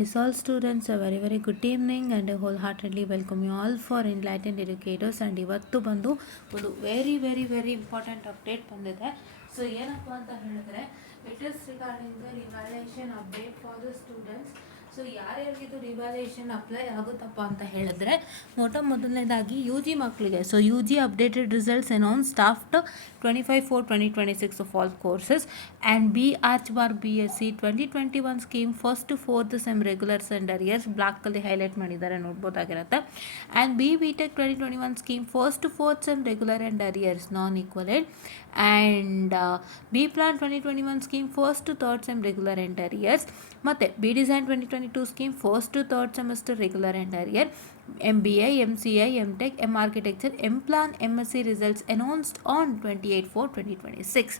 Yes, all students, a very good evening and I wholeheartedly welcome you all for Enlightened Educators. And ಇವತ್ತು ಬಂದು ಒಂದು very important update ಬಂದಿದೆ. So ಏನಪ್ಪ ಅಂತ ಹೇಳಿದ್ರೆ, it is regarding the revaluation update for the students. So ಯಾರ್ಯಾರಿಗಿದು revaluation apply ಆಗುತ್ತಪ್ಪ ಅಂತ ಹೇಳಿದ್ರೆ, ಮೊದಲನೇದಾಗಿ ಯು ಜಿ ಮಕ್ಕಳಿಗೆ. So U G updated results announced after 25/4/2026 of all courses, and B Archbar BSc 2021 scheme first to fourth sem regulars and arrears block ಅಲ್ಲಿ highlight ಮಾಡಿದ್ದಾರೆ, ನೋಡ್ಬೋದಾಗಿರುತ್ತೆ. And B B tech 2021 scheme first to fourth sem regular and arrears non equalled. And B plan 2021 scheme first to third sem regular and arrears. ಮತ್ತು B design 2022 scheme first to third semester regular and arrear. MBA, MCI, MTech, M Architecture, M Plan, MSc results announced on 28/4/2026.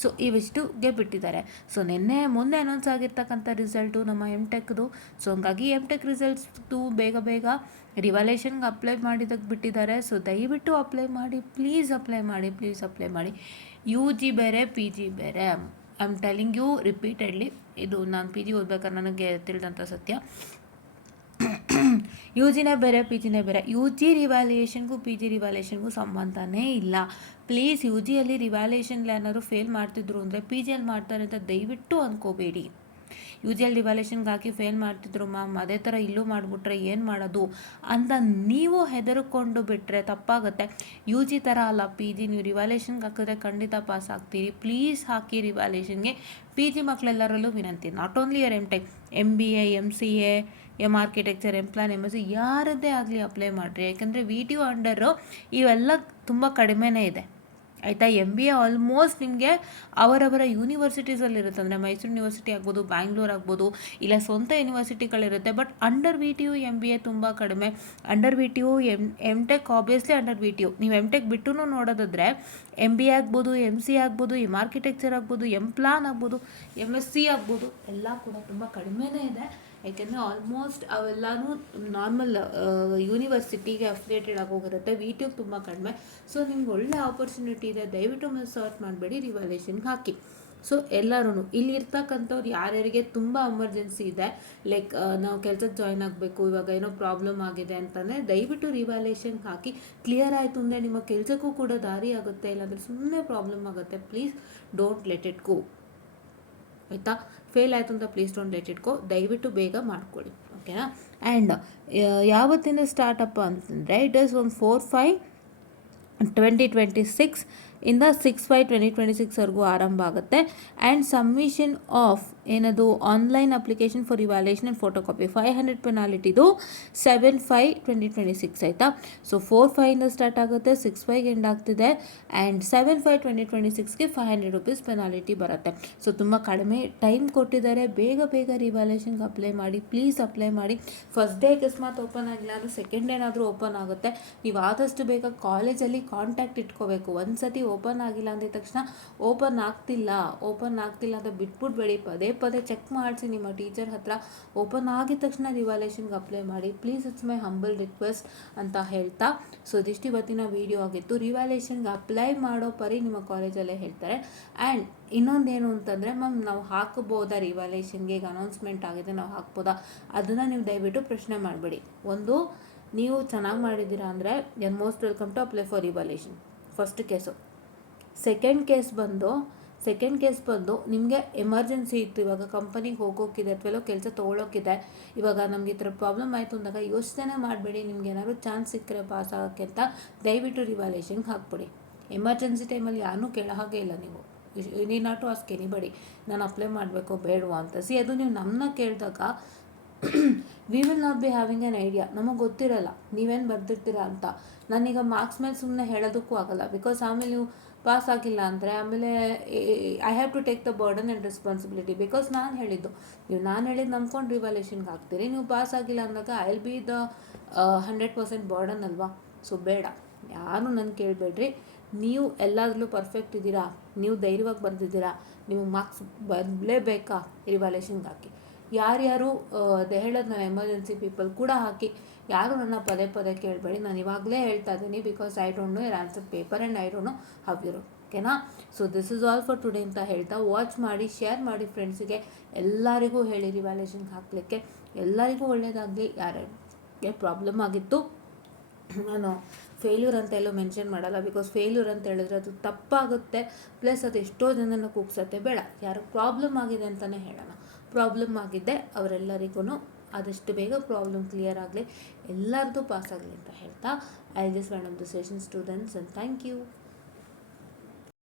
So ಇವಿಷ್ಟುಗೆ ಬಿಟ್ಟಿದ್ದಾರೆ. So ಮೊನ್ನೆ announce ಆಗಿರ್ತಕ್ಕಂಥ result ನಮ್ಮ ಟೆಕ್ದು. So ಹಂಗಾಗಿ tech ರಿಸಲ್ಟ್ಸ್ದು ಬೇಗ ರಿವ್ಯಾಲ್ಯೂಯೇಷನ್ಗೆ apply ಮಾಡಿದ್ದಕ್ಕೆ ಬಿಟ್ಟಿದ್ದಾರೆ. So ದಯವಿಟ್ಟು ಅಪ್ಲೈ ಮಾಡಿ, ಪ್ಲೀಸ್ ಅಪ್ಲೈ ಮಾಡಿ. ಯು ಜಿ ಬೇರೆ, ಪಿ ಜಿ ಬೇರೆ. I am telling you repeatedly, ಇದು ನಾನು ಪಿ ಜಿ ಓದ್ಬೇಕಾದ್ರೆ ನನಗೆ ತಿಳಿದಂಥ ಸತ್ಯ. ಯು ಜಿನೇ ಬೇರೆ, ಪಿ ಜಿನೇ ಬೇರೆ. ಯು ಜಿ ರಿವ್ಯಾಲ್ಯೂಯೇಷನ್ಗೂ ಪಿ ಜಿ ರಿವ್ಯಾಲ್ಯೂಯೇಷನ್ಗೂ ಸಂಬಂಧನೇ ಇಲ್ಲ. ಪ್ಲೀಸ್, ಯು ಜಿಯಲ್ಲಿ ರಿವ್ಯಾಲ್ಯೂಯೇಷನ್ಲಿ ಏನಾದ್ರು ಫೇಲ್ ಮಾಡ್ತಿದ್ರು ಅಂದರೆ ಪಿ ಜಿಯಲ್ಲಿ ಮಾಡ್ತಾರೆ ಅಂತ ದಯವಿಟ್ಟು ಅಂದ್ಕೋಬೇಡಿ. ಯು ಜಿಯಲ್ಲಿ ರಿವ್ಯಾಲ್ಯೂಯೇಷನ್ಗೆ ಹಾಕಿ ಫೇಲ್ ಮಾಡ್ತಿದ್ರು ಮ್ಯಾಮ್, ಅದೇ ಥರ ಇಲ್ಲೂ ಮಾಡಿಬಿಟ್ರೆ ಏನು ಮಾಡೋದು ಅಂತ ನೀವು ಹೆದರ್ಕೊಂಡು ಬಿಟ್ಟರೆ ತಪ್ಪಾಗುತ್ತೆ. ಯು ಜಿ ಥರ ಅಲ್ಲ ಪಿ ಜಿ. ನೀವು ರಿವ್ಯಾಲ್ಯೂಯೇಷನ್ಗೆ ಹಾಕಿದ್ರೆ ಖಂಡಿತ ಪಾಸ್ ಆಗ್ತೀರಿ. ಪ್ಲೀಸ್ ಹಾಕಿ ರಿವ್ಯಾಲ್ಯೂಯೇಷನ್ಗೆ. ಪಿ ಜಿ ಮಕ್ಕಳೆಲ್ಲರಲ್ಲೂ ವಿನಂತಿ, not only your MTech, MBA, MCA, M Architecture, M Plan, MSc ಯಾರದ್ದೇ ಆಗಲಿ ಅಪ್ಲೈ ಮಾಡಿರಿ. ಯಾಕಂದರೆ VTU ಅಂಡರು ಇವೆಲ್ಲ ತುಂಬ ಕಡಿಮೆನೇ ಇದೆ, ಆಯಿತಾ. MBA ಆಲ್ಮೋಸ್ಟ್ ನಿಮಗೆ ಅವರವರ ಯೂನಿವರ್ಸಿಟೀಸಲ್ಲಿರುತ್ತೆ. ಅಂದರೆ ಮೈಸೂರು ಯೂನಿವರ್ಸಿಟಿ ಆಗ್ಬೋದು, ಬ್ಯಾಂಗ್ಳೂರ್ ಆಗ್ಬೋದು, ಇಲ್ಲ ಸ್ವಂತ ಯೂನಿವರ್ಸಿಟಿಗಳಿರುತ್ತೆ. ಬಟ್ ಅಂಡರ್ VTU MBA ತುಂಬ ಕಡಿಮೆ. Under VTU MTech obviously under VTU. ನೀವು MTech ಬಿಟ್ಟು ನೋಡೋದಾದರೆ MBA ಆಗ್ಬೋದು, MCA ಆಗ್ಬೋದು, M Architecture ಆಗ್ಬೋದು, M Plan ಆಗ್ಬೋದು, MSc ಆಗ್ಬೋದು, ಎಲ್ಲ ಕೂಡ ತುಂಬ ಕಡಿಮೆನೇ ಇದೆ. ಯಾಕೆಂದರೆ ಆಲ್ಮೋಸ್ಟ್ ಅವೆಲ್ಲನೂ ನಾರ್ಮಲ್ ಯೂನಿವರ್ಸಿಟಿಗೆ ಅಫಿಲಿಯೇಟೆಡ್ ಆಗೋಗಿರುತ್ತೆ. VTU ತುಂಬ ಕಡಿಮೆ. ಸೊ ನಿಮ್ಗೆ ಒಳ್ಳೆ ಆಪರ್ಚುನಿಟಿ ಇದೆ, ದಯವಿಟ್ಟು ಮಿಸ್ ಔಟ್ ಮಾಡಬೇಡಿ, ರಿವ್ಯಾಲ್ಯೂಯೇಷನ್ಗೆ ಹಾಕಿ. ಸೊ ಎಲ್ಲರೂ ಇಲ್ಲಿ ಇರ್ತಕ್ಕಂಥವ್ರು ಯಾರ್ಯಾರಿಗೆ ತುಂಬ ಎಮರ್ಜೆನ್ಸಿ ಇದೆ, ಲೈಕ್ ನಾವು ಕೆಲ್ಸಕ್ಕೆ ಜಾಯ್ನ್ ಆಗಬೇಕು, ಇವಾಗ ಏನೋ ಪ್ರಾಬ್ಲಮ್ ಆಗಿದೆ ಅಂತಂದರೆ ದಯವಿಟ್ಟು ರಿವ್ಯಾಲ್ಯೂಯೇಷನ್ಗೆ ಹಾಕಿ. ಕ್ಲಿಯರ್ ಆಯಿತು ಅಂದರೆ ನಿಮ್ಮ ಕೆಲಸಕ್ಕೂ ಕೂಡ ದಾರಿ ಆಗುತ್ತೆ, ಇಲ್ಲಾಂದರೆ ಸುಮ್ಮನೆ ಪ್ರಾಬ್ಲಮ್ ಆಗುತ್ತೆ. Please don't let it go, ಆಯಿತಾ. ಫೇಲ್ ಆಯಿತು ಅಂತ please don't let it go. ದಯವಿಟ್ಟು ಬೇಗ ಮಾಡ್ಕೊಳ್ಳಿ, ಓಕೆನಾ. ಆ್ಯಂಡ್ ಯಾವತ್ತಿಂದ ಸ್ಟಾರ್ಟಪ್ಪ ಅಂತಂದರೆ ಇಟ್ ಈಸ್ ಒಂದು 4/5/2026 ಇಂದ 6/5/2026ವರೆಗೂ ಆರಂಭ ಆಗುತ್ತೆ. ಆ್ಯಂಡ್ ಸಬ್ಮಿಷನ್ ಆಫ್ ಏನದು online application for evaluation and photo copy 500 ಪೆನಾಲಿಟಿದು 7/5/2026, ಆಯಿತಾ. ಸೊ 4/5 ಸ್ಟಾರ್ಟ್ ಆಗುತ್ತೆ, 6/5 ಎಂಡ್ ಆಗ್ತಿದೆ. ಆ್ಯಂಡ್ 7/5/2026ಗೆ 500 ರೂಪೀಸ್ ಪೆನಾಲಿಟಿ ಬರುತ್ತೆ. ಸೊ ತುಂಬ ಕಡಿಮೆ ಟೈಮ್ ಕೊಟ್ಟಿದ್ದಾರೆ. ಬೇಗ ರಿವ್ಯಾಲ್ಯೂಯೇಷನ್ಗೆ ಅಪ್ಲೈ ಮಾಡಿ, ಪ್ಲೀಸ್ ಅಪ್ಲೈ ಮಾಡಿ. ಫಸ್ಟ್ ಡೇ ಅಕಸ್ಮಾತ್ ಓಪನ್ ಆಗಿಲ್ಲ ಅಂದರೆ ಸೆಕೆಂಡ್ ಡೇನಾದರೂ ಓಪನ್ ಆಗುತ್ತೆ. ನೀವು ಆದಷ್ಟು ಬೇಗ ಕಾಲೇಜಲ್ಲಿ ಕಾಂಟ್ಯಾಕ್ಟ್ ಇಟ್ಕೋಬೇಕು. ಒಂದು ಸತಿ ಓಪನ್ ಆಗಿಲ್ಲ ಅಂದಿದ ತಕ್ಷಣ ಓಪನ್ ಆಗ್ತಿಲ್ಲ ಅಂತ ಬಿಟ್ಬಿಡ್ಬೇಡಿ. ಪದೇ ಚೆಕ್ ಮಾಡಿಸಿ ನಿಮ್ಮ ಟೀಚರ್ ಹತ್ರ. ಓಪನ್ ಆಗಿದ ತಕ್ಷಣ ರಿವ್ಯಾಲ್ಯೂಯೇಷನ್ಗೆ ಅಪ್ಲೈ ಮಾಡಿ, please. It's my humble request ಅಂತ ಹೇಳ್ತಾ, ಸೊ ಇದಿಷ್ಟು ಇವತ್ತಿನ ವಿಡಿಯೋ ಆಗಿತ್ತು. ರಿವ್ಯಾಲ್ಯೂಯೇಷನ್ಗೆ ಅಪ್ಲೈ ಮಾಡೋ ಪರಿ ನಿಮ್ಮ ಕಾಲೇಜಲ್ಲೇ ಹೇಳ್ತಾರೆ. ಆ್ಯಂಡ್ ಇನ್ನೊಂದೇನು ಅಂತಂದರೆ, ಮ್ಯಾಮ್ ನಾವು ಹಾಕಬೋದಾ ರಿವ್ಯಾಲ್ಯೂಯೇಷನ್ಗೆ, ಈಗ ಅನೌನ್ಸ್ಮೆಂಟ್ ಆಗಿದೆ ನಾವು ಹಾಕ್ಬೋದಾ, ಅದನ್ನು ನೀವು ದಯವಿಟ್ಟು ಪ್ರಶ್ನೆ ಮಾಡಬೇಡಿ. ಒಂದು, ನೀವು ಚೆನ್ನಾಗಿ ಮಾಡಿದ್ದೀರಾ ಅಂದರೆ you most welcome to apply for revaluation, first case. Second case ಬಂದು ನಿಮಗೆ ಎಮರ್ಜೆನ್ಸಿ ಇತ್ತು, ಇವಾಗ ಕಂಪನಿಗೆ ಹೋಗೋಕ್ಕಿದೆ ಅಥವಾ ಎಲ್ಲೋ ಕೆಲಸ ತೊಗೊಳೋಕ್ಕಿದೆ, ಇವಾಗ ನಮಗೆ ಈ ಥರ ಪ್ರಾಬ್ಲಮ್ ಆಯಿತು ಅಂದಾಗ ಯೋಚನೆ ಮಾಡಬೇಡಿ. ನಿಮ್ಗೆ ಏನಾದ್ರು ಚಾನ್ಸ್ ಸಿಕ್ಕರೆ ಪಾಸ್ ಆಗೋಕ್ಕೆ ಅಂತ ದಯವಿಟ್ಟು ರಿವ್ಯಾಲ್ಯೂಯೇಷನ್ಗೆ ಹಾಕ್ಬಿಡಿ. ಎಮರ್ಜೆನ್ಸಿ ಟೈಮಲ್ಲಿ ಯಾರೂ ಕೇಳೋ ಹಾಗೆ ಇಲ್ಲ. ನೀವು need not to ask anybody ನಾನು ಅಪ್ಲೈ ಮಾಡಬೇಕೋ ಬೇಡವಾ ಅಂತ. ಅದು ನೀವು ನಮ್ಮನ್ನ ಕೇಳಿದಾಗ we will not be having an idea. ನಮಗೆ ಗೊತ್ತಿರಲ್ಲ ನೀವೇನು ಬರ್ದಿರ್ತೀರಾ ಅಂತ. ನಾನೀಗ ಮಾರ್ಕ್ಸ್ ಮೇಲೆ ಸುಮ್ಮನೆ ಹೇಳೋದಕ್ಕೂ ಆಗಲ್ಲ, ಬಿಕಾಸ್ ಆಮೇಲೆ ನೀವು ಪಾಸ್ ಆಗಿಲ್ಲ ಅಂದರೆ ಆಮೇಲೆ I have to take the burden and responsibility. Because ನಾನು ಹೇಳಿದ್ದು ನಂಬ್ಕೊಂಡು ರಿವ್ಯಾಲ್ಯೂಯೇಷನ್ಗೆ ಹಾಕ್ತೀರಿ, ನೀವು ಪಾಸ್ ಆಗಿಲ್ಲ ಅಂದಾಗ I will be the 100% burden ಅಲ್ವಾ. ಸೊ ಬೇಡ, ಯಾರು ನನ್ನ ಕೇಳಬೇಡ್ರಿ. ನೀವು ಎಲ್ಲದರಲ್ಲೂ ಪರ್ಫೆಕ್ಟ್ ಇದ್ದೀರಾ, ನೀವು ಧೈರ್ಯವಾಗಿ ಬಂದಿದ್ದೀರಾ, ನಿಮಗೆ ಮಾರ್ಕ್ಸ್ ಬರಲೇಬೇಕಾ, ರಿವ್ಯಾಲ್ಯೂಯೇಷನ್ಗೆ ಹಾಕಿ. ಯಾರ್ಯಾರು ಹೇಳೋದು ನಾವು ಎಮರ್ಜೆನ್ಸಿ ಪೀಪಲ್ ಕೂಡ ಹಾಕಿ. ಯಾರು ನನ್ನ ಪದೇ ಕೇಳಬೇಡಿ. ನಾನು ಇವಾಗಲೇ ಹೇಳ್ತಾ ಇದ್ದೀನಿ, because I don't know your answer paper and I don't know how you wrote. ಓಕೆನಾ. So this is all for today ಅಂತ ಹೇಳ್ತಾ ವಾಚ್ ಮಾಡಿ, ಶೇರ್ ಮಾಡಿ ಫ್ರೆಂಡ್ಸಿಗೆ, ಎಲ್ಲರಿಗೂ ಹೇಳಿ ರಿವ್ಯಾಲ್ಯೂಷನ್ಗೆ ಹಾಕಲಿಕ್ಕೆ. ಎಲ್ಲರಿಗೂ ಒಳ್ಳೆಯದಾಗಲಿ. ಯಾರಿಗೆ ಪ್ರಾಬ್ಲಮ್ ಆಗಿತ್ತು, ನಾನು ಫೇಲ್ಯೂರ್ ಅಂತ ಎಲ್ಲೂ ಮೆನ್ಷನ್ ಮಾಡಲ್ಲ, ಬಿಕಾಸ್ ಫೇಲ್ಯೂರ್ ಅಂತ ಹೇಳಿದ್ರೆ ಅದು ತಪ್ಪಾಗುತ್ತೆ, ಪ್ಲಸ್ ಅದು ಎಷ್ಟೋ ಜನನ ಕೂಗ್ಸತ್ತೆ. ಬೇಡ, ಯಾರು ಪ್ರಾಬ್ಲಮ್ ಆಗಿದೆ ಅಂತಲೇ ಹೇಳೋಣ. ಪ್ರಾಬ್ಲಮ್ ಆಗಿದ್ದೆ ಅವರೆಲ್ಲರಿಗೂ ಆದಷ್ಟು ಬೇಗ ಪ್ರಾಬ್ಲಮ್ ಕ್ಲಿಯರ್ ಆಗಲಿ, ಎಲ್ಲರದ್ದು ಪಾಸ್ ಆಗಲಿ ಅಂತ ಹೇಳ್ತಾ I just run off the session students, and thank you.